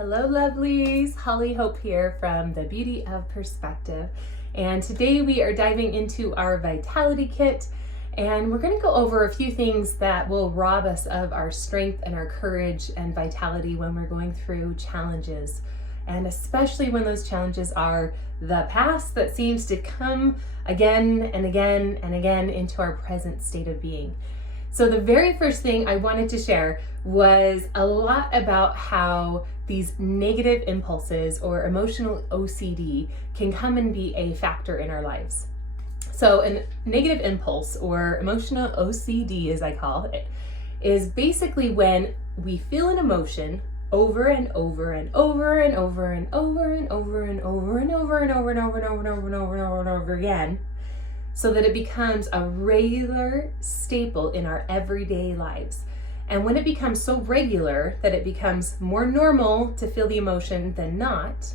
Hello lovelies, Hollie Hope here from The Beauty of Perspective, and today we are diving into our vitality kit, and we're going to go over a few things that will rob us of our strength and our courage and vitality when we're going through challenges, and especially when those challenges are the past that seems to come again and again and again into our present state of being. So the very first thing I wanted to share was a lot about how these negative impulses or emotional OCD can come and be a factor in our lives. So a negative impulse or emotional OCD, as I call it, is basically when we feel an emotion over and over and over and over and over and over and over and over and over and over and over and over and over and over and over again, so that it becomes a regular staple in our everyday lives. And when it becomes so regular that it becomes more normal to feel the emotion than not,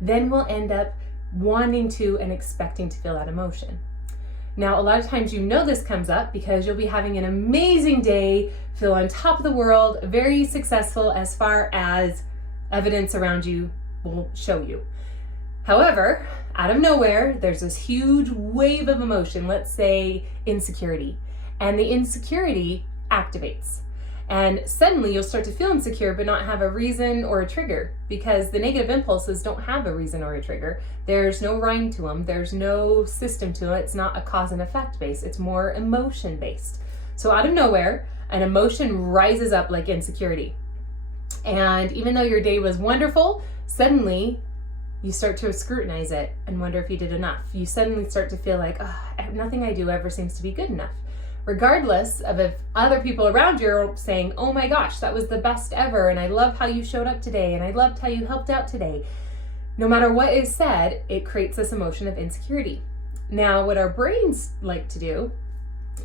then we'll end up wanting to and expecting to feel that emotion. Now, a lot of times this comes up because you'll be having an amazing day, feel on top of the world, very successful as far as evidence around you will show you. However, out of nowhere, there's this huge wave of emotion, let's say insecurity, and the insecurity activates. And suddenly you'll start to feel insecure but not have a reason or a trigger, because the negative impulses don't have a reason or a trigger. There's no rhyme to them. There's no system to it. It's not a cause and effect based. It's more emotion based. So out of nowhere, an emotion rises up like insecurity. And even though your day was wonderful, suddenly you start to scrutinize it and wonder if you did enough. You suddenly start to feel like, nothing I do ever seems to be good enough. Regardless of if other people around you are saying, oh my gosh, that was the best ever, and I love how you showed up today, and I loved how you helped out today. No matter what is said, it creates this emotion of insecurity. Now, what our brains like to do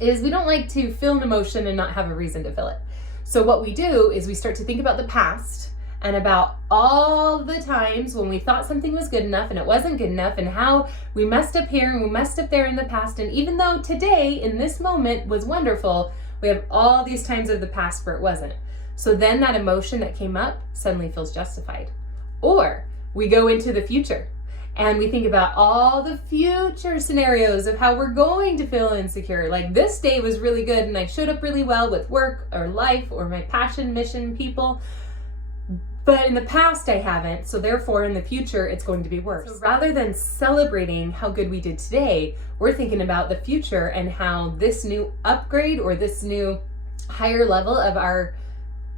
is we don't like to feel an emotion and not have a reason to feel it. So what we do is we start to think about the past and about all the times when we thought something was good enough and it wasn't good enough, and how we messed up here and we messed up there in the past. And even though today, in this moment, was wonderful, we have all these times of the past where it wasn't. So then that emotion that came up suddenly feels justified. Or we go into the future and we think about all the future scenarios of how we're going to feel insecure. Like, this day was really good and I showed up really well with work or life or my passion, mission, people. But in the past, I haven't, so therefore in the future, it's going to be worse. So rather than celebrating how good we did today, we're thinking about the future and how this new upgrade or this new higher level of our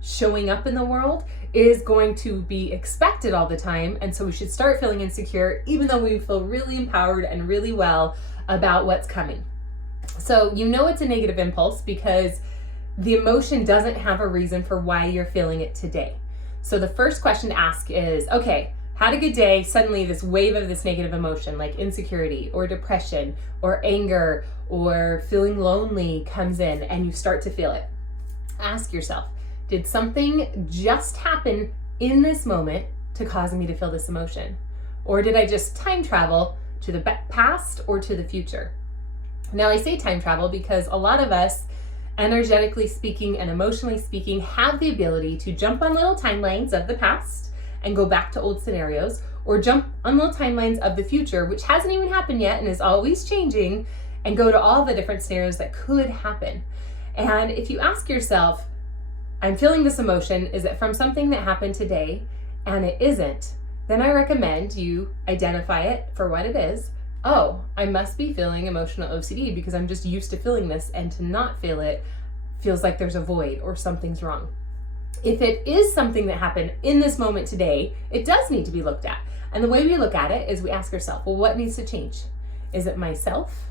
showing up in the world is going to be expected all the time. And so we should start feeling insecure, even though we feel really empowered and really well about what's coming. So it's a negative impulse because the emotion doesn't have a reason for why you're feeling it today. So the first question to ask is, okay, had a good day, suddenly this wave of this negative emotion like insecurity or depression or anger or feeling lonely comes in and you start to feel it. Ask yourself, did something just happen in this moment to cause me to feel this emotion? Or did I just time travel to the past or to the future? Now, I say time travel because a lot of us, energetically speaking and emotionally speaking, have the ability to jump on little timelines of the past and go back to old scenarios, or jump on little timelines of the future, which hasn't even happened yet and is always changing, and go to all the different scenarios that could happen. And if you ask yourself, I'm feeling this emotion, is it from something that happened today? And it isn't, then I recommend you identify it for what it is. Oh, I must be feeling emotional OCD because I'm just used to feeling this, and to not feel it feels like there's a void or something's wrong. If it is something that happened in this moment today, it does need to be looked at. And the way we look at it is we ask ourselves, well, what needs to change? Is it myself?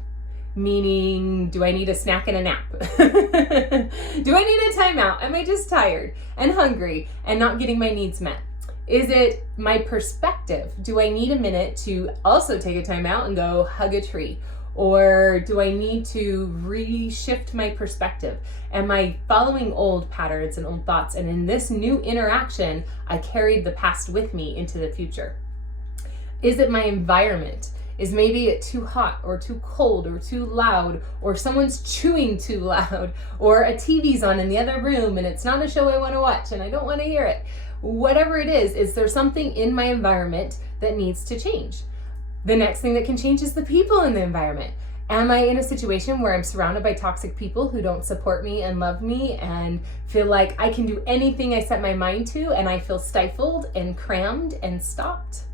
Meaning, do I need a snack and a nap? Do I need a timeout? Am I just tired and hungry and not getting my needs met? Is it my perspective? Do I need a minute to also take a time out and go hug a tree? Or do I need to reshift my perspective? Am I following old patterns and old thoughts? And in this new interaction, I carried the past with me into the future. Is it my environment? Is maybe it too hot or too cold or too loud, or someone's chewing too loud, or a TV's on in the other room and it's not a show I want to watch and I don't want to hear it? whatever it is there something in my environment that needs to change? The next thing that can change is the people in the environment. Am I in a situation where I'm surrounded by toxic people who don't support me and love me and feel like I can do anything I set my mind to, and I feel stifled and crammed and stopped?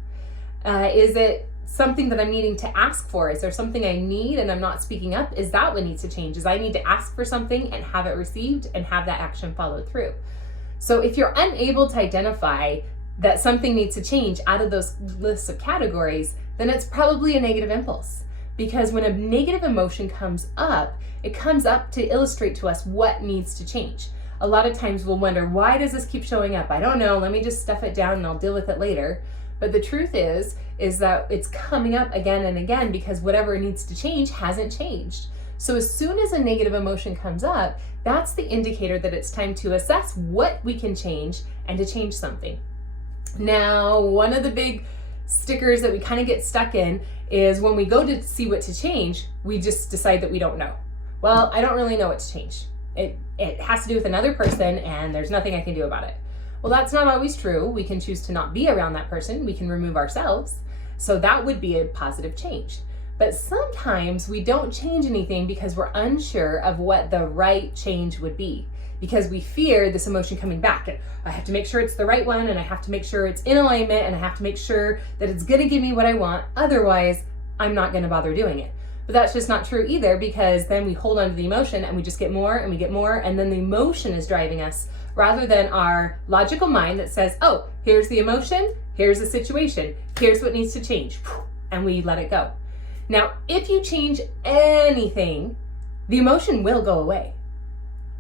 Is it something that I'm needing to ask for? Is there something I need and I'm not speaking up? Is that what needs to change? Is I need to ask for something and have it received and have that action followed through? So if you're unable to identify that something needs to change out of those lists of categories, then it's probably a negative impulse. Because when a negative emotion comes up, it comes up to illustrate to us what needs to change. A lot of times we'll wonder, why does this keep showing up? I don't know, let me just stuff it down and I'll deal with it later. But the truth is that it's coming up again and again because whatever needs to change hasn't changed. So as soon as a negative emotion comes up, that's the indicator that it's time to assess what we can change and to change something. Now, one of the big stickers that we kind of get stuck in is when we go to see what to change, we just decide that we don't know. Well, I don't really know what to change. It has to do with another person and there's nothing I can do about it. Well, that's not always true. We can choose to not be around that person. We can remove ourselves. So that would be a positive change. But sometimes we don't change anything because we're unsure of what the right change would be, because we fear this emotion coming back. And I have to make sure it's the right one, and I have to make sure it's in alignment, and I have to make sure that it's gonna give me what I want. Otherwise, I'm not gonna bother doing it. But that's just not true either, because then we hold on to the emotion and we just get more and we get more, and then the emotion is driving us rather than our logical mind that says, oh, here's the emotion, here's the situation, here's what needs to change, and we let it go. Now, if you change anything, the emotion will go away.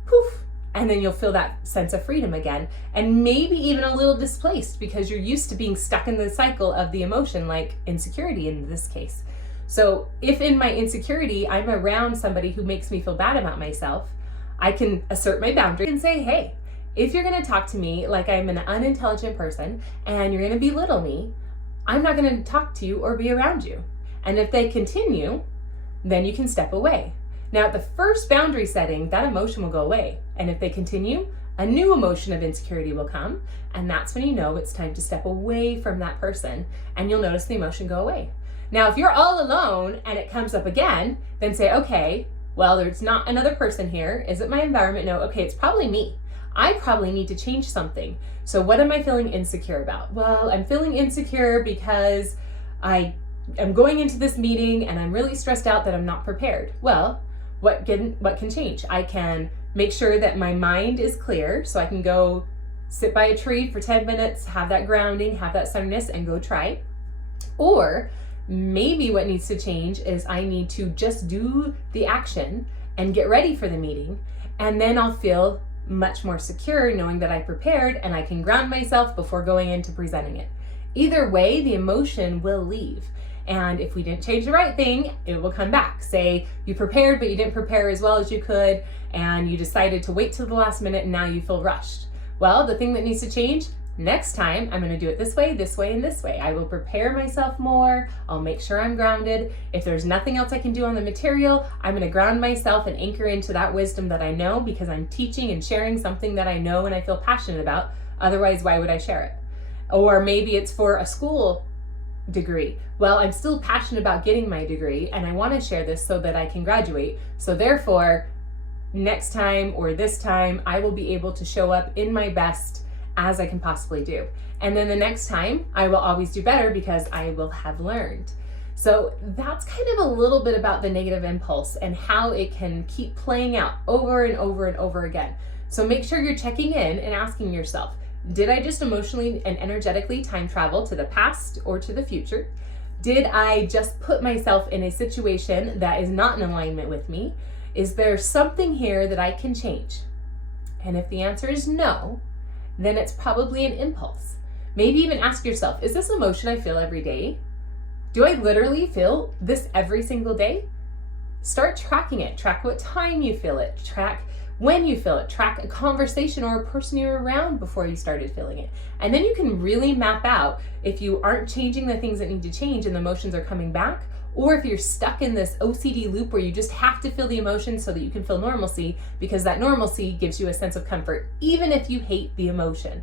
Poof. And then you'll feel that sense of freedom again, and maybe even a little displaced because you're used to being stuck in the cycle of the emotion, like insecurity in this case. So if in my insecurity, I'm around somebody who makes me feel bad about myself, I can assert my boundary and say, hey, if you're gonna talk to me like I'm an unintelligent person and you're gonna belittle me, I'm not gonna talk to you or be around you. And if they continue, then you can step away. Now, at the first boundary setting, that emotion will go away. And if they continue, a new emotion of insecurity will come. And that's when you know it's time to step away from that person. And you'll notice the emotion go away. Now, if you're all alone and it comes up again, then say, okay, well, there's not another person here. Is it my environment? No, okay, it's probably me. I probably need to change something. So what am I feeling insecure about? Well, I'm feeling insecure because I'm going into this meeting and I'm really stressed out that I'm not prepared. Well, what can change? I can make sure that my mind is clear so I can go sit by a tree for 10 minutes, have that grounding, have that centeredness, and go try. Or maybe what needs to change is I need to just do the action and get ready for the meeting, and then I'll feel much more secure knowing that I prepared and I can ground myself before going into presenting it. Either way, the emotion will leave. And if we didn't change the right thing, it will come back. Say you prepared, but you didn't prepare as well as you could, and you decided to wait till the last minute, and now you feel rushed. Well, the thing that needs to change, next time, I'm gonna do it this way, and this way. I will prepare myself more. I'll make sure I'm grounded. If there's nothing else I can do on the material, I'm gonna ground myself and anchor into that wisdom that I know, because I'm teaching and sharing something that I know and I feel passionate about. Otherwise, why would I share it? Or maybe it's for a school degree. Well, I'm still passionate about getting my degree and I want to share this so that I can graduate. So therefore, next time or this time, I will be able to show up in my best as I can possibly do. And then the next time, I will always do better because I will have learned. So that's kind of a little bit about the negative impulse and how it can keep playing out over and over and over again. So make sure you're checking in and asking yourself, did I just emotionally and energetically time travel to the past or to the future? Did I just put myself in a situation that is not in alignment with me? Is there something here that I can change? And if the answer is no, then it's probably an impulse. Maybe even ask yourself, is this emotion I feel every day? Do I literally feel this every single day? Start tracking it. Track what time you feel it. Track when you feel it. Track a conversation or a person you're around before you started feeling it. And then you can really map out if you aren't changing the things that need to change and the emotions are coming back, or if you're stuck in this OCD loop where you just have to feel the emotion so that you can feel normalcy, because that normalcy gives you a sense of comfort, even if you hate the emotion.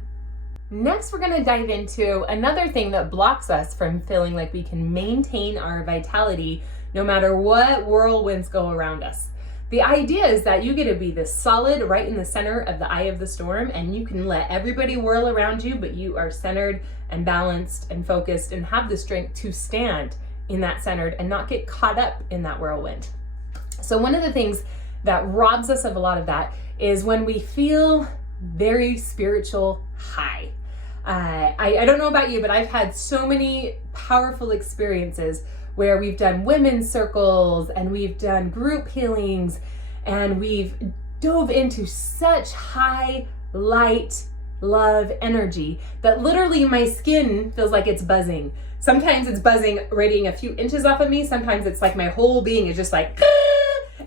Next, we're going to dive into another thing that blocks us from feeling like we can maintain our vitality no matter what whirlwinds go around us. The idea is that you get to be this solid right in the center of the eye of the storm, and you can let everybody whirl around you, but you are centered and balanced and focused and have the strength to stand in that centered and not get caught up in that whirlwind. So one of the things that robs us of a lot of that is when we feel very spiritual high. I don't know about you, but I've had so many powerful experiences where we've done women's circles and we've done group healings and we've dove into such high light, love, energy that literally my skin feels like it's buzzing. Sometimes it's buzzing, radiating a few inches off of me. Sometimes it's like my whole being is just like,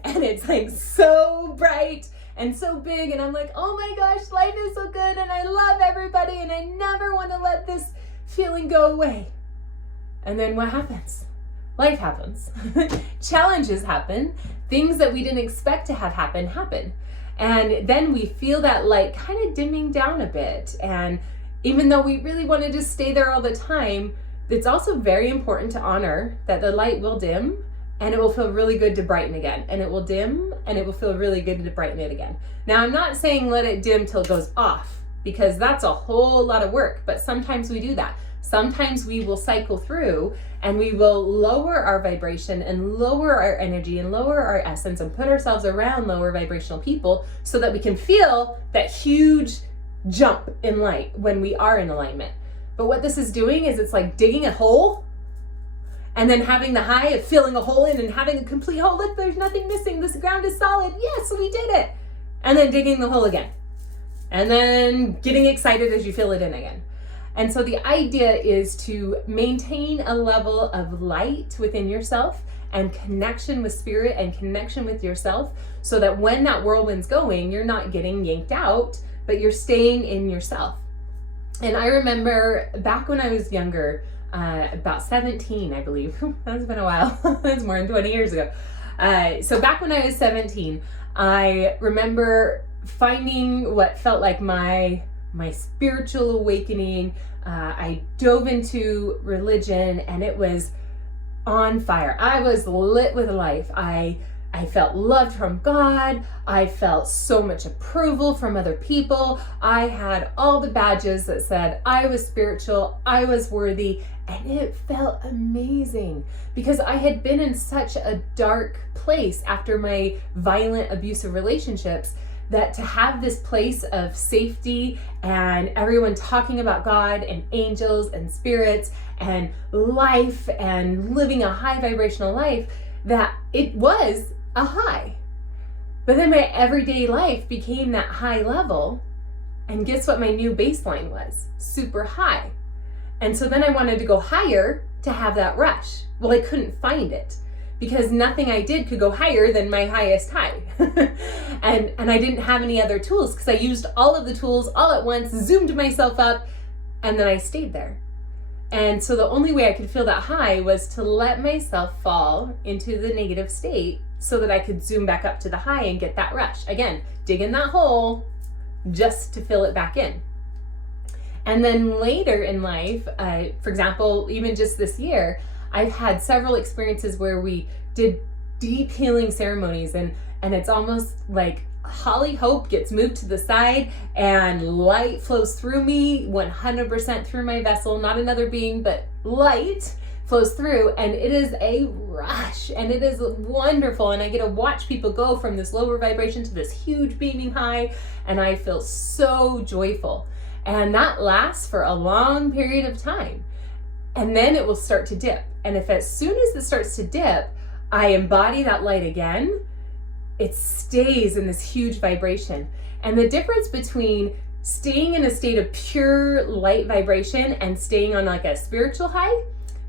and it's like so bright and so big, and I'm like, oh my gosh, life is so good and I love everybody and I never want to let this feeling go away. And then what happens? Life happens. Challenges happen. Things that we didn't expect to have happen. And then we feel that light kind of dimming down a bit. And even though we really want to just stay there all the time, it's also very important to honor that the light will dim and it will feel really good to brighten again. And it will dim and it will feel really good to brighten it again. Now, I'm not saying let it dim till it goes off, because that's a whole lot of work, but sometimes we do that. Sometimes we will cycle through and we will lower our vibration and lower our energy and lower our essence and put ourselves around lower vibrational people so that we can feel that huge jump in light when we are in alignment. But what this is doing is it's like digging a hole and then having the high of filling a hole in and having a complete hole. Look, there's nothing missing. This ground is solid. Yes, we did it. And then digging the hole again. And then getting excited as you fill it in again. And so the idea is to maintain a level of light within yourself and connection with spirit and connection with yourself so that when that whirlwind's going, you're not getting yanked out, but you're staying in yourself. And I remember back when I was younger, about 17, I believe. That's been a while. That's more than 20 years ago. So back when I was 17, I remember finding what felt like my spiritual awakening. I dove into religion and it was on fire. I was lit with life. I felt loved from God. I felt so much approval from other people. I had all the badges that said I was spiritual, I was worthy, and it felt amazing because I had been in such a dark place after my violent, abusive relationships, that to have this place of safety and everyone talking about God and angels and spirits and life and living a high vibrational life, that it was a high. But then my everyday life became that high level, and guess what my new baseline was? Super high. And so then I wanted to go higher to have that rush. Well, I couldn't find it, because nothing I did could go higher than my highest high. and I didn't have any other tools because I used all of the tools all at once, zoomed myself up, and then I stayed there. And so the only way I could feel that high was to let myself fall into the negative state so that I could zoom back up to the high and get that rush. Again, dig in that hole just to fill it back in. And then later in life, for example, even just this year, I've had several experiences where we did deep healing ceremonies, and it's almost like Hollie Hope gets moved to the side and light flows through me 100% through my vessel, not another being, but light flows through, and it is a rush and it is wonderful, and I get to watch people go from this lower vibration to this huge beaming high, and I feel so joyful. And that lasts for a long period of time. And then it will start to dip. And if as soon as it starts to dip, I embody that light again, it stays in this huge vibration. And the difference between staying in a state of pure light vibration and staying on like a spiritual high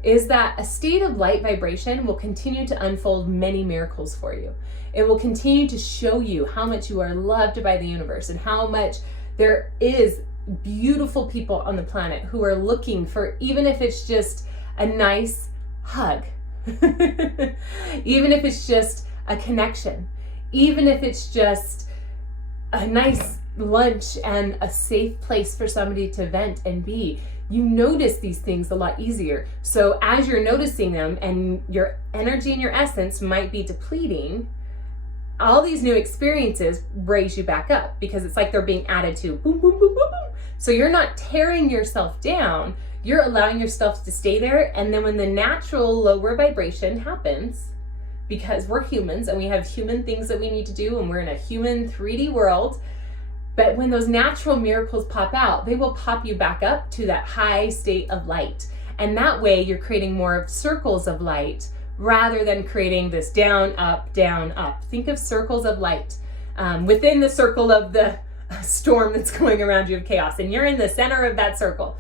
is that a state of light vibration will continue to unfold many miracles for you. It will continue to show you how much you are loved by the universe and how much there is beautiful people on the planet who are looking for, even if it's just a nice hug, even if it's just a connection, even if it's just a nice lunch and a safe place for somebody to vent and be. You notice these things a lot easier. So as you're noticing them and your energy and your essence might be depleting, all these new experiences raise you back up because it's like they're being added to. Boom, boom, boom, boom, boom. So you're not tearing yourself down. You're allowing yourself to stay there. And then when the natural lower vibration happens, because we're humans and we have human things that we need to do and we're in a human 3D world, but when those natural miracles pop out, they will pop you back up to that high state of light. And that way you're creating more circles of light rather than creating this down, up, down, up. Think of circles of light within the circle of the storm that's going around you of chaos. And you're in the center of that circle.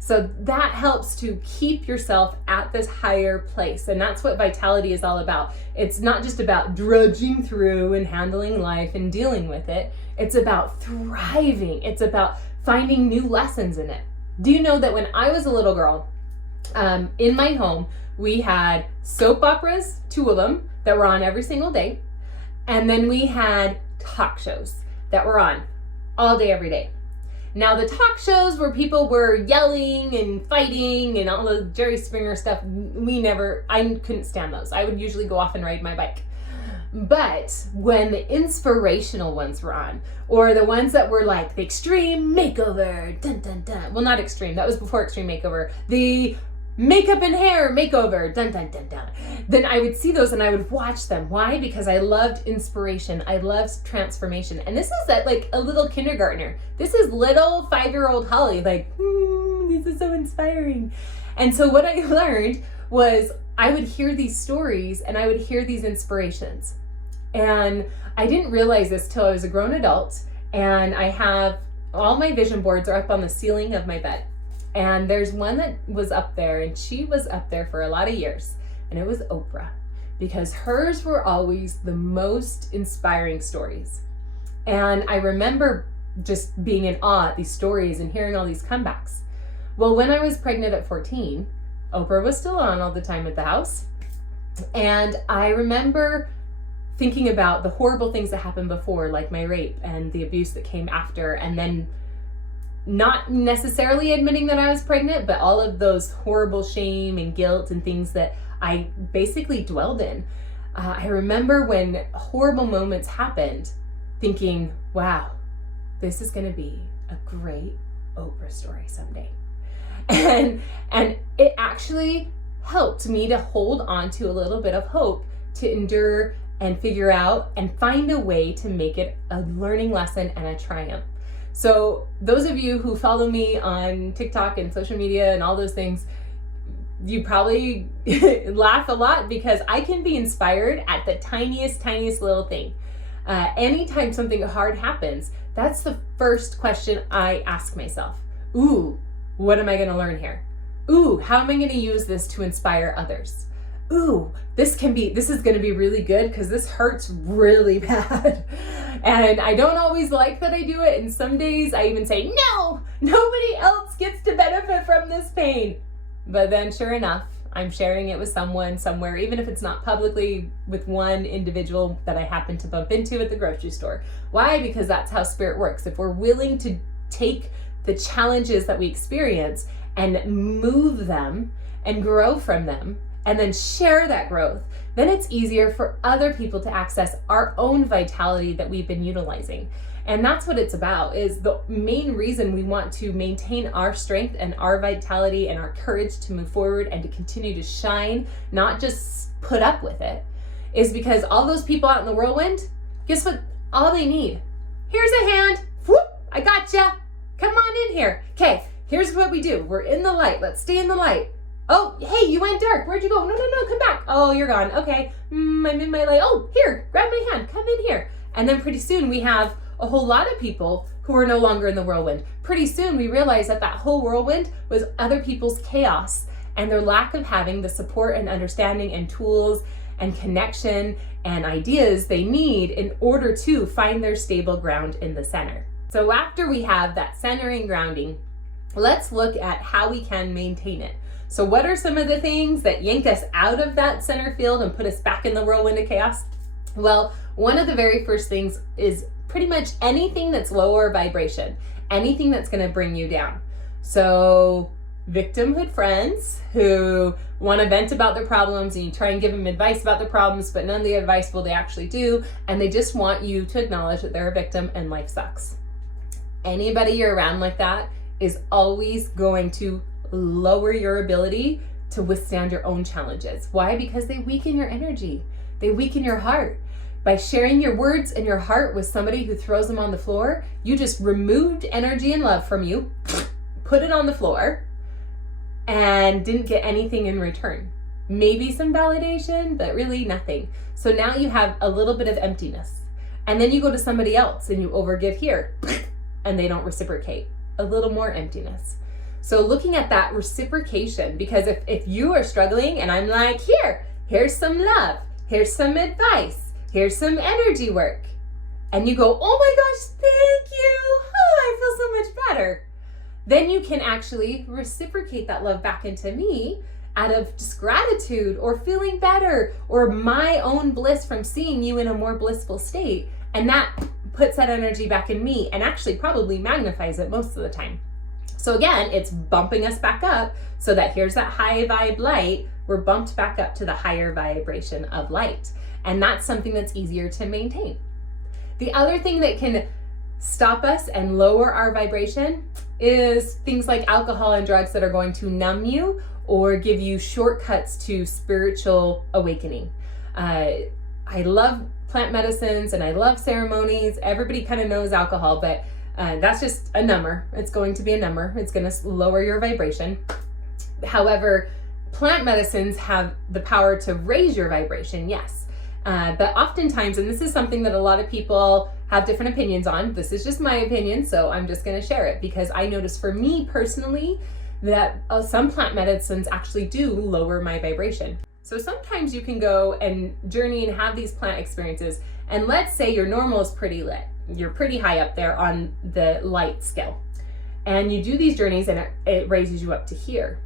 So that helps to keep yourself at this higher place. And that's what vitality is all about. It's not just about drudging through and handling life and dealing with it. It's about thriving. It's about finding new lessons in it. Do you know that when I was a little girl, in my home, we had soap operas, 2 of them, that were on every single day. And then we had talk shows that were on all day, every day. Now the talk shows where people were yelling and fighting and all the Jerry Springer stuff, I couldn't stand those. I would usually go off and ride my bike. But when the inspirational ones were on, or the ones that were like the extreme makeover, dun dun dun. Well, not extreme, that was before extreme makeover. The makeup and hair makeover, dun dun dun dun. Then I would see those and I would watch them. Why? Because I loved inspiration. I loved transformation. And this is at like a little kindergartner. This is little 5-year-old Holly, like, this is so inspiring. And so what I learned was I would hear these stories and I would hear these inspirations. And I didn't realize this till I was a grown adult. And I have all my vision boards are up on the ceiling of my bed. And there's one that was up there, and she was up there for a lot of years, and it was Oprah, because hers were always the most inspiring stories. And I remember just being in awe at these stories and hearing all these comebacks. Well, when I was pregnant at 14, Oprah was still on all the time at the house. And I remember thinking about the horrible things that happened before, like my rape and the abuse that came after, and then not necessarily admitting that I was pregnant, but all of those horrible shame and guilt and things that I basically dwelled in. I remember when horrible moments happened, thinking, wow, this is going to be a great Oprah story someday. And it actually helped me to hold on to a little bit of hope to endure and figure out and find a way to make it a learning lesson and a triumph. So those of you who follow me on TikTok and social media and all those things, you probably laugh a lot because I can be inspired at the tiniest little thing. Anytime something hard happens, that's the first question I ask myself. Ooh, what am I going to learn here? Ooh, how am I going to use this to inspire others? Ooh, this is going to be really good because this hurts really bad. And I don't always like that I do it. And some days I even say, no, nobody else gets to benefit from this pain. But then sure enough, I'm sharing it with someone somewhere, even if it's not publicly, with one individual that I happen to bump into at the grocery store. Why? Because that's how spirit works. If we're willing to take the challenges that we experience and move them and grow from them, and then share that growth, then it's easier for other people to access our own vitality that we've been utilizing. And that's what it's about, is the main reason we want to maintain our strength and our vitality and our courage to move forward and to continue to shine, not just put up with it, is because all those people out in the whirlwind, guess what? All they need. Here's a hand. Whoop, I gotcha. Come on in here. Okay, here's what we do. We're in the light. Let's stay in the light. Oh, hey, you went dark. Where'd you go? No, come back. Oh, you're gone. Okay, I'm in my light. Oh, here, grab my hand. Come in here. And then pretty soon we have a whole lot of people who are no longer in the whirlwind. Pretty soon we realize that whole whirlwind was other people's chaos and their lack of having the support and understanding and tools and connection and ideas they need in order to find their stable ground in the center. So after we have that centering grounding, let's look at how we can maintain it. So what are some of the things that yank us out of that center field and put us back in the whirlwind of chaos? Well, one of the very first things is pretty much anything that's lower vibration, anything that's going to bring you down. So victimhood friends who want to vent about their problems, and you try and give them advice about the problems, but none of the advice will they actually do, and they just want you to acknowledge that they're a victim and life sucks. Anybody you're around like that is always going to lower your ability to withstand your own challenges. Why? Because they weaken your energy. They weaken your heart. By sharing your words and your heart with somebody who throws them on the floor, you just removed energy and love from you, put it on the floor, and didn't get anything in return. Maybe some validation, but really nothing. So now you have a little bit of emptiness. And then you go to somebody else and you overgive here, and they don't reciprocate. A little more emptiness. So looking at that reciprocation, because if you are struggling and I'm like, here's some love, here's some advice, here's some energy work, and you go, oh my gosh, thank you, I feel so much better, then you can actually reciprocate that love back into me out of just gratitude or feeling better or my own bliss from seeing you in a more blissful state. And that puts that energy back in me and actually probably magnifies it most of the time. So again, it's bumping us back up so that here's that high vibe light. We're bumped back up to the higher vibration of light. And that's something that's easier to maintain. The other thing that can stop us and lower our vibration is things like alcohol and drugs that are going to numb you or give you shortcuts to spiritual awakening. I love plant medicines and I love ceremonies. Everybody kind of knows alcohol, but that's just a number. It's going to be a number. It's going to lower your vibration. However, plant medicines have the power to raise your vibration, yes. But oftentimes, and this is something that a lot of people have different opinions on, this is just my opinion, so I'm just going to share it because I notice for me personally that some plant medicines actually do lower my vibration. So sometimes you can go and journey and have these plant experiences, and let's say your normal is pretty lit. You're pretty high up there on the light scale. And you do these journeys and it raises you up to here.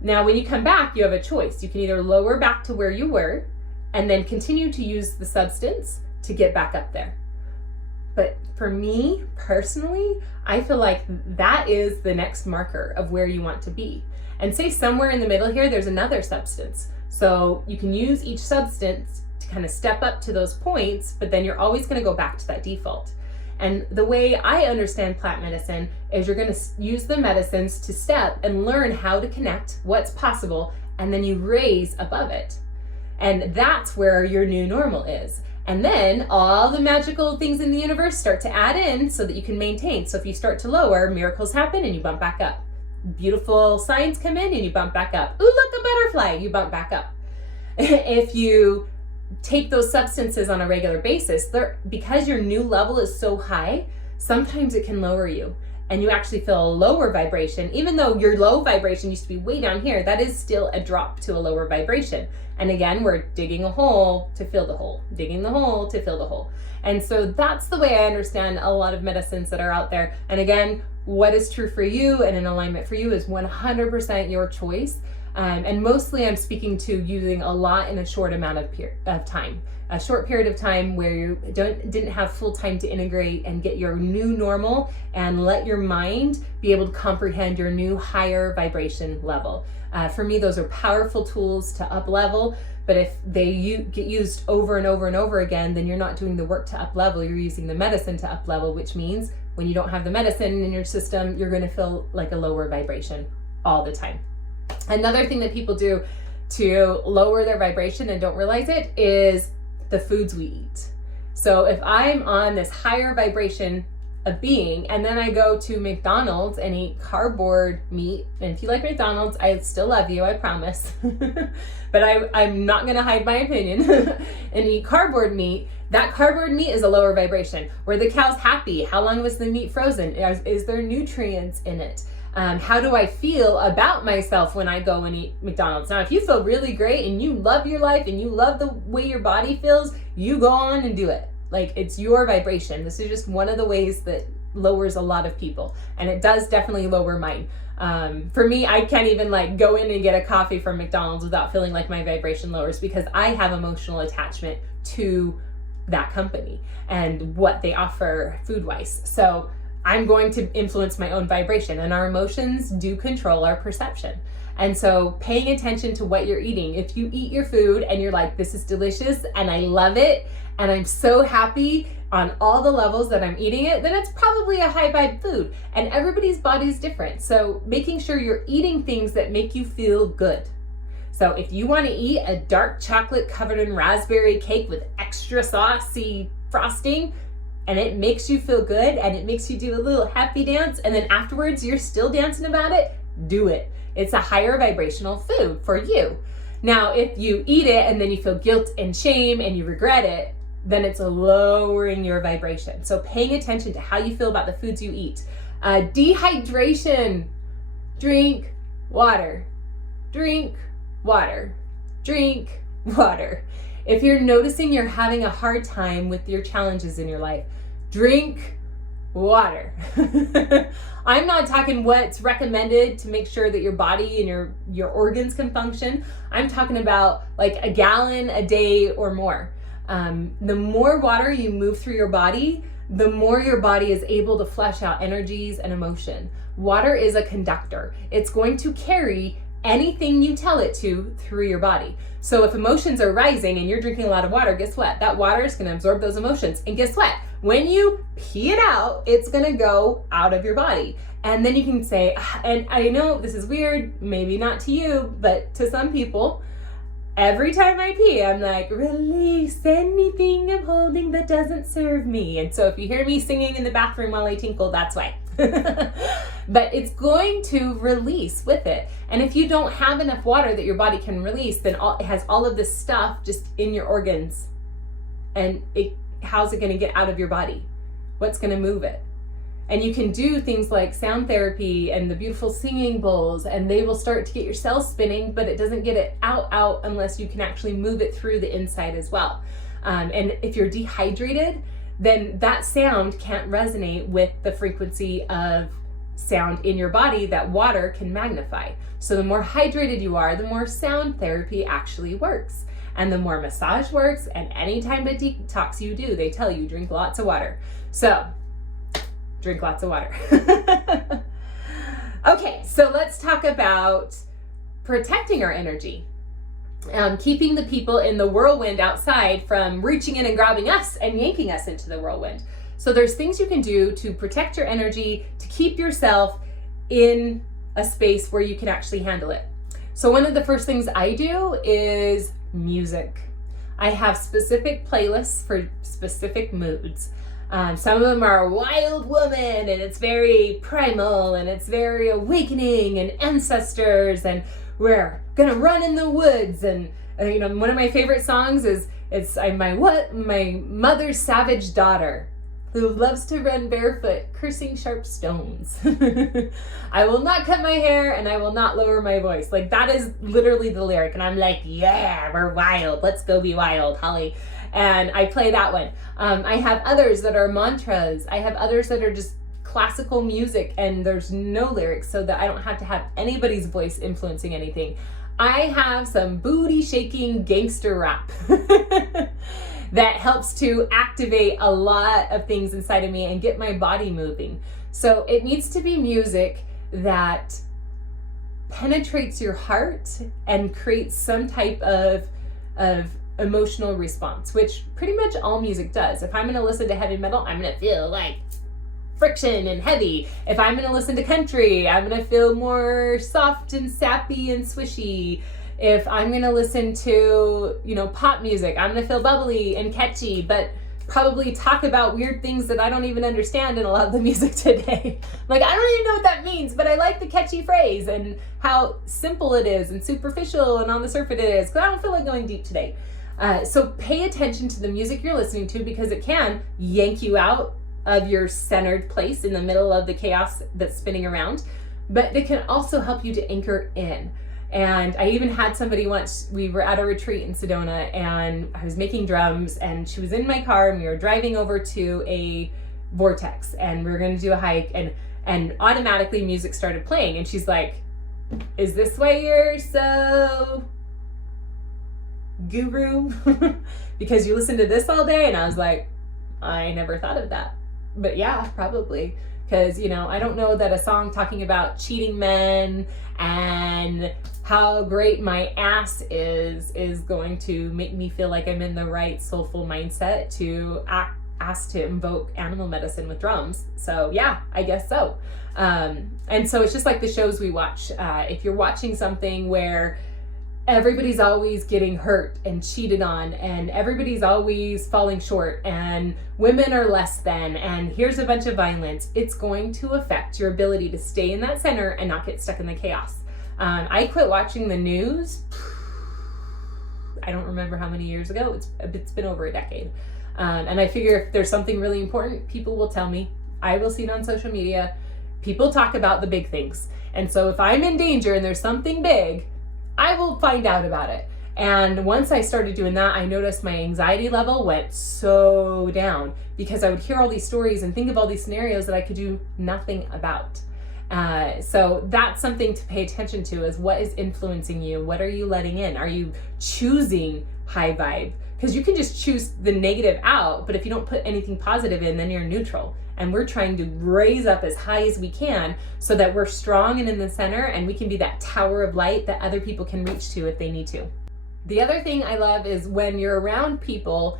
Now, when you come back, you have a choice. You can either lower back to where you were and then continue to use the substance to get back up there. But for me personally, I feel like that is the next marker of where you want to be. And say somewhere in the middle here, there's another substance. So you can use each substance to kind of step up to those points, but then you're always going to go back to that default. And the way I understand plant medicine is you're going to use the medicines to step and learn how to connect what's possible, and then you raise above it. And that's where your new normal is. And then all the magical things in the universe start to add in so that you can maintain. So if you start to lower, miracles happen and you bump back up. Beautiful signs come in and you bump back up. Ooh, look, a butterfly, you bump back up. If you take those substances on a regular basis, because your new level is so high, sometimes it can lower you and you actually feel a lower vibration. Even though your low vibration used to be way down here, that is still a drop to a lower vibration. And again, we're digging a hole to fill the hole, digging the hole to fill the hole. And so that's the way I understand a lot of medicines that are out there. And again, what is true for you and in alignment for you is 100% your choice. And mostly I'm speaking to using a lot in a short amount of time, a short period of time where you didn't have full time to integrate and get your new normal and let your mind be able to comprehend your new higher vibration level. For me, those are powerful tools to up level, but if they get used over and over and over again, then you're not doing the work to up level, you're using the medicine to up level, which means when you don't have the medicine in your system, you're gonna feel like a lower vibration all the time. Another thing that people do to lower their vibration and don't realize it is the foods we eat. So if I'm on this higher vibration of being and then I go to McDonald's and eat cardboard meat, and if you like McDonald's, I still love you, I promise. But I'm not gonna hide my opinion and eat cardboard meat. That cardboard meat is a lower vibration. Were the cows happy? How long was the meat frozen? Is there nutrients in it? How do I feel about myself when I go and eat McDonald's? Now, if you feel really great and you love your life and you love the way your body feels, you go on and do it. Like, it's your vibration. This is just one of the ways that lowers a lot of people. And it does definitely lower mine. For me, I can't even like go in and get a coffee from McDonald's without feeling like my vibration lowers because I have emotional attachment to that company and what they offer food-wise. So I'm going to influence my own vibration, and our emotions do control our perception. And so paying attention to what you're eating. If you eat your food and you're like, this is delicious and I love it and I'm so happy on all the levels that I'm eating it, then it's probably a high vibe food. And everybody's body is different. So making sure you're eating things that make you feel good. So if you want to eat a dark chocolate covered in raspberry cake with extra saucy frosting, and it makes you feel good and it makes you do a little happy dance, and then afterwards you're still dancing about it, do it. It's a higher vibrational food for you. Now, if you eat it and then you feel guilt and shame and you regret it, then it's lowering your vibration. So paying attention to how you feel about the foods you eat. Dehydration, drink water, drink water, drink water. If you're noticing you're having a hard time with your challenges in your life, drink water. I'm not talking what's recommended to make sure that your body and your organs can function. I'm talking about like a gallon a day or more. The more water you move through your body, the more your body is able to flush out energies and emotion. Water is a conductor. It's going to carry anything you tell it to through your body. So if emotions are rising and you're drinking a lot of water, guess what? That water is going to absorb those emotions. And guess what? When you pee it out, it's going to go out of your body. And then you can say, and I know this is weird, maybe not to you, but to some people, every time I pee, I'm like, release anything I'm holding that doesn't serve me. And so if you hear me singing in the bathroom while I tinkle, that's why. But it's going to release with it. And if you don't have enough water that your body can release, then it has all of this stuff just in your organs. And how's it going to get out of your body? What's going to move it? And you can do things like sound therapy and the beautiful singing bowls, and they will start to get your cells spinning, but it doesn't get it out unless you can actually move it through the inside as well. And if you're dehydrated, then that sound can't resonate with the frequency of sound in your body that water can magnify. So the more hydrated you are, the more sound therapy actually works. And the more massage works, and any time of detox you do, they tell you drink lots of water. So drink lots of water. Okay, so let's talk about protecting our energy. Keeping the people in the whirlwind outside from reaching in and grabbing us and yanking us into the whirlwind. So there's things you can do to protect your energy, to keep yourself in a space where you can actually handle it. So one of the first things I do is music. I have specific playlists for specific moods. Some of them are Wild Woman, and it's very primal, and it's very awakening and ancestors, and we're gonna run in the woods. And one of my favorite songs is my mother's savage daughter who loves to run barefoot, cursing sharp stones. I will not cut my hair and I will not lower my voice. Like, that is literally the lyric. And I'm like, yeah, we're wild. Let's go be wild, Holly. And I play that one. I have others that are mantras. I have others that are just classical music and there's no lyrics, so that I don't have to have anybody's voice influencing anything. I have some booty shaking gangster rap that helps to activate a lot of things inside of me and get my body moving. So it needs to be music that penetrates your heart and creates some type of emotional response, which pretty much all music does. If I'm going to listen to heavy metal, I'm going to feel like friction and heavy. If I'm going to listen to country, I'm going to feel more soft and sappy and swishy. If I'm going to listen to, pop music, I'm going to feel bubbly and catchy, but probably talk about weird things that I don't even understand in a lot of the music today. Like, I don't even know what that means, but I like the catchy phrase and how simple it is and superficial and on the surface it is, because I don't feel like going deep today. So pay attention to the music you're listening to, because it can yank you out of your centered place in the middle of the chaos that's spinning around, but it can also help you to anchor in. And I even had somebody once, we were at a retreat in Sedona and I was making drums and she was in my car and we were driving over to a vortex and we were going to do a hike, and automatically music started playing and she's like, is this why you're so guru because you listen to this all day? And I was like, I never thought of that. But yeah, probably. Because, I don't know that a song talking about cheating men and how great my ass is going to make me feel like I'm in the right soulful mindset to ask to invoke animal medicine with drums. So yeah, I guess so. And so it's just like the shows we watch. If you're watching something where everybody's always getting hurt and cheated on, and everybody's always falling short, and women are less than, and here's a bunch of violence, it's going to affect your ability to stay in that center and not get stuck in the chaos. I quit watching the news, I don't remember how many years ago, it's been over a decade. And I figure if there's something really important, people will tell me. I will see it on social media. People talk about the big things. And so if I'm in danger and there's something big, I will find out about it. And once I started doing that, I noticed my anxiety level went so down because I would hear all these stories and think of all these scenarios that I could do nothing about. So that's something to pay attention to, is what is influencing you? What are you letting in? Are you choosing high vibe? Because you can just choose the negative out, but if you don't put anything positive in, then you're neutral. And we're trying to raise up as high as we can so that we're strong and in the center, and we can be that tower of light that other people can reach to if they need to. The other thing I love is when you're around people,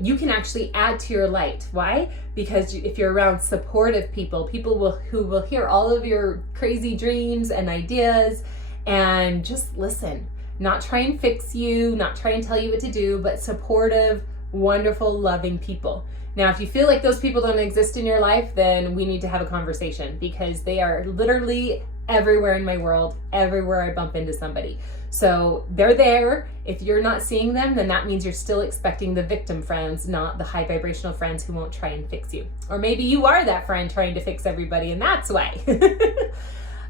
you can actually add to your light. Why? Because if you're around supportive people, who will hear all of your crazy dreams and ideas and just listen. Not try and fix you, not try and tell you what to do, but supportive, wonderful, loving people. Now, if you feel like those people don't exist in your life, then we need to have a conversation, because they are literally everywhere in my world, everywhere I bump into somebody. So they're there. If you're not seeing them, then that means you're still expecting the victim friends, not the high vibrational friends who won't try and fix you. Or maybe you are that friend trying to fix everybody, and that's why.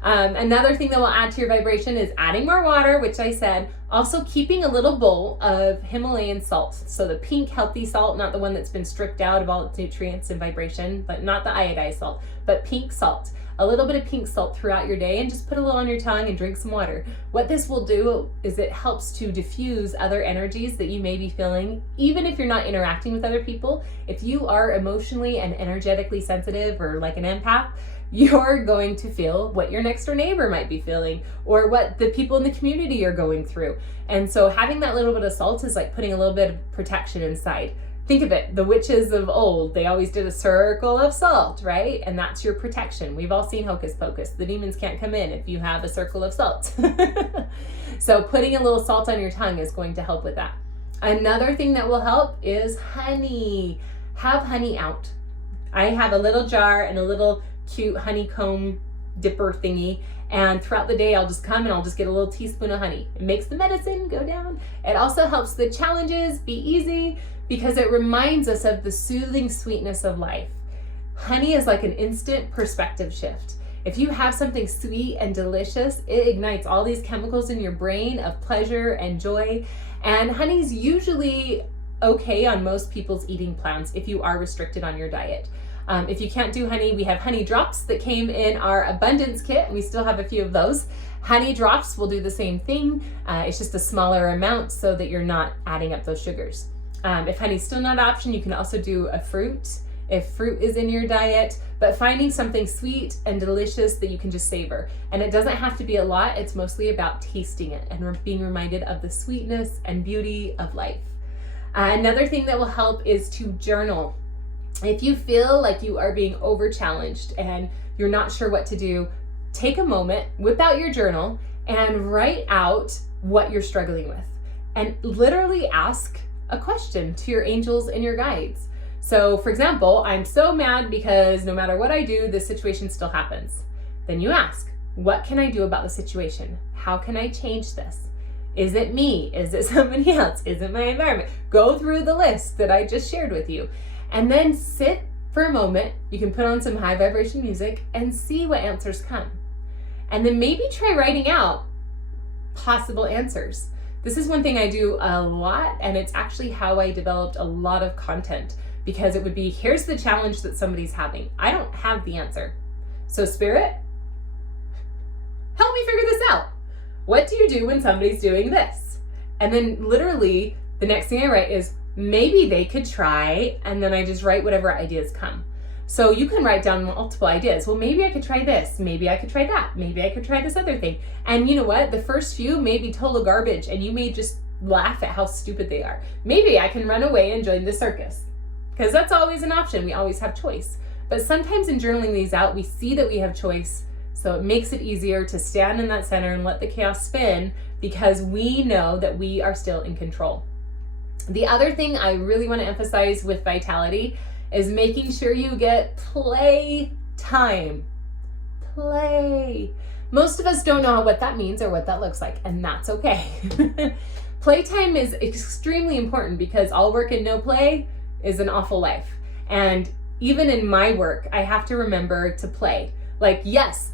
Another thing that will add to your vibration is adding more water, which I said. Also keeping a little bowl of Himalayan salt. So the pink healthy salt, not the one that's been stripped out of all its nutrients and vibration, but not the iodized salt, but pink salt. A little bit of pink salt throughout your day, and just put a little on your tongue and drink some water. What this will do is it helps to diffuse other energies that you may be feeling, even if you're not interacting with other people. If you are emotionally and energetically sensitive, or like an empath, you're going to feel what your next door neighbor might be feeling, or what the people in the community are going through. And so having that little bit of salt is like putting a little bit of protection inside. Think of it, the witches of old, they always did a circle of salt, right? And that's your protection. We've all seen Hocus Pocus. The demons can't come in if you have a circle of salt. So putting a little salt on your tongue is going to help with that. Another thing that will help is honey. Have honey out. I have a little jar and a little cute honeycomb dipper thingy, and throughout the day I'll just come and I'll just get a little teaspoon of honey. It makes the medicine go down. It also helps the challenges be easy, because it reminds us of the soothing sweetness of life. Honey is like an instant perspective shift. If you have something sweet and delicious, it ignites all these chemicals in your brain of pleasure and joy. And honey's usually okay on most people's eating plans if you are restricted on your diet. If you can't do honey, we have honey drops that came in our abundance kit, and we still have a few of those. Honey drops will do the same thing. It's just a smaller amount so that you're not adding up those sugars. If honey's still not an option, you can also do a fruit, if fruit is in your diet, but finding something sweet and delicious that you can just savor. And it doesn't have to be a lot. It's mostly about tasting it and being reminded of the sweetness and beauty of life. Another thing that will help is to journal. If you feel like you are being over challenged and you're not sure what to do, take a moment, whip out your journal, and write out what you're struggling with. And literally ask a question to your angels and your guides. So for example, I'm so mad because no matter what I do, this situation still happens. Then you ask, what can I do about the situation? How can I change this? Is it me? Is it somebody else? Is it my environment? Go through the list that I just shared with you. And then sit for a moment. You can put on some high vibration music and see what answers come. And then maybe try writing out possible answers. This is one thing I do a lot, and it's actually how I developed a lot of content, because it would be, here's the challenge that somebody's having. I don't have the answer. So Spirit, help me figure this out. What do you do when somebody's doing this? And then literally the next thing I write is, maybe they could try, and then I just write whatever ideas come. So you can write down multiple ideas. Well, maybe I could try this. Maybe I could try that. Maybe I could try this other thing. And you know what? The first few may be total garbage, and you may just laugh at how stupid they are. Maybe I can run away and join the circus, because that's always an option. We always have choice. But sometimes in journaling these out, we see that we have choice. So it makes it easier to stand in that center and let the chaos spin, because we know that we are still in control. The other thing I really want to emphasize with vitality is making sure you get play time. Play. Most of us don't know what that means or what that looks like, and that's okay. Playtime is extremely important, because all work and no play is an awful life. And even in my work, I have to remember to play. Like, yes,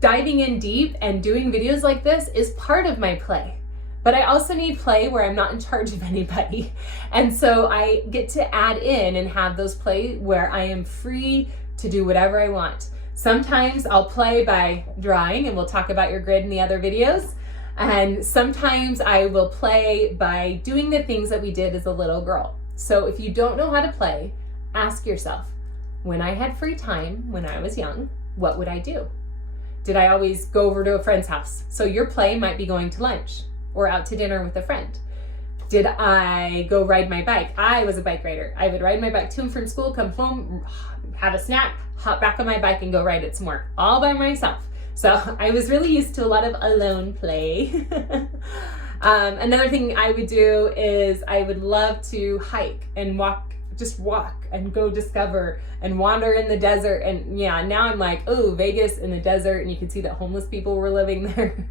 diving in deep and doing videos like this is part of my play. But I also need play where I'm not in charge of anybody. And so I get to add in and have those play where I am free to do whatever I want. Sometimes I'll play by drawing, and we'll talk about your grid in the other videos. And sometimes I will play by doing the things that we did as a little girl. So if you don't know how to play, ask yourself, when I had free time when I was young, what would I do? Did I always go over to a friend's house? So your play might be going to lunch or out to dinner with a friend. Did I go ride my bike? I was a bike rider. I would ride my bike to and from school, come home, have a snack, hop back on my bike and go ride it some more, all by myself. So I was really used to a lot of alone play. Another thing I would do is I would love to hike and walk, just walk and go discover and wander in the desert. And yeah, now I'm like, oh, Vegas in the desert, and you can see that homeless people were living there.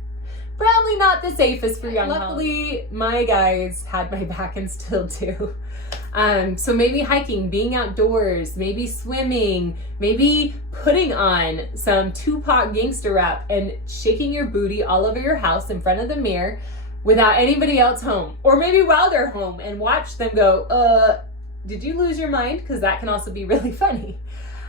Probably not the safest for young. Luckily, my guys had my back and still do. So maybe hiking, being outdoors, maybe swimming, maybe putting on some Tupac gangster rap and shaking your booty all over your house in front of the mirror without anybody else home. Or maybe while they're home, and watch them go, did you lose your mind? Because that can also be really funny.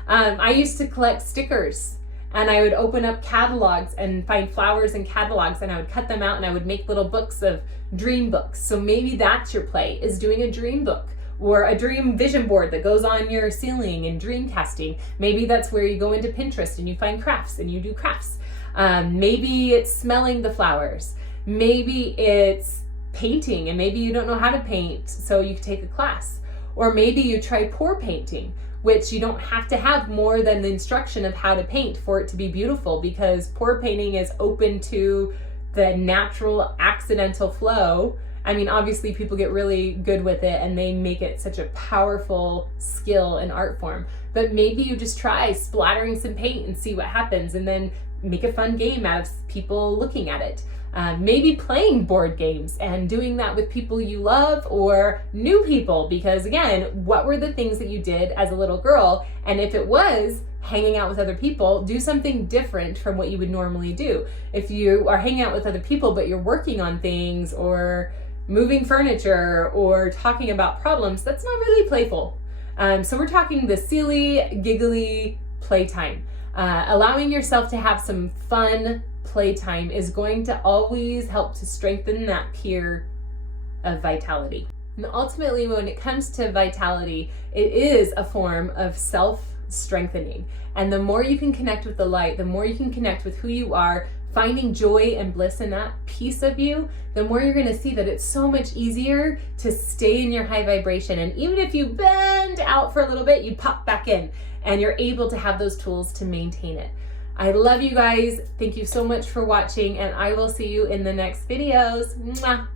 I used to collect stickers. And I would open up catalogs and find flowers in catalogs, and I would cut them out, and I would make little books of dream books. So maybe that's your play, is doing a dream book or a dream vision board that goes on your ceiling and dream casting. Maybe that's where you go into Pinterest and you find crafts and you do crafts. Maybe it's smelling the flowers. Maybe it's painting, and maybe you don't know how to paint, so you could take a class. Or maybe you try pour painting, which you don't have to have more than the instruction of how to paint for it to be beautiful, because pour painting is open to the natural accidental flow. I mean, obviously people get really good with it and they make it such a powerful skill and art form. But maybe you just try splattering some paint and see what happens, and then make a fun game out of people looking at it. Maybe playing board games and doing that with people you love or new people, because again, what were the things that you did as a little girl? And if it was hanging out with other people, do something different from what you would normally do. If you are hanging out with other people but you're working on things or moving furniture or talking about problems, that's not really playful. So we're talking the silly, giggly playtime. Allowing yourself to have some fun playtime is going to always help to strengthen that pier of vitality. And ultimately, when it comes to vitality, it is a form of self-strengthening. And the more you can connect with the light, the more you can connect with who you are, finding joy and bliss in that piece of you, the more you're going to see that it's so much easier to stay in your high vibration. And even if you bend out for a little bit, you pop back in and you're able to have those tools to maintain it. I love you guys. Thank you so much for watching, and I will see you in the next videos. Mwah.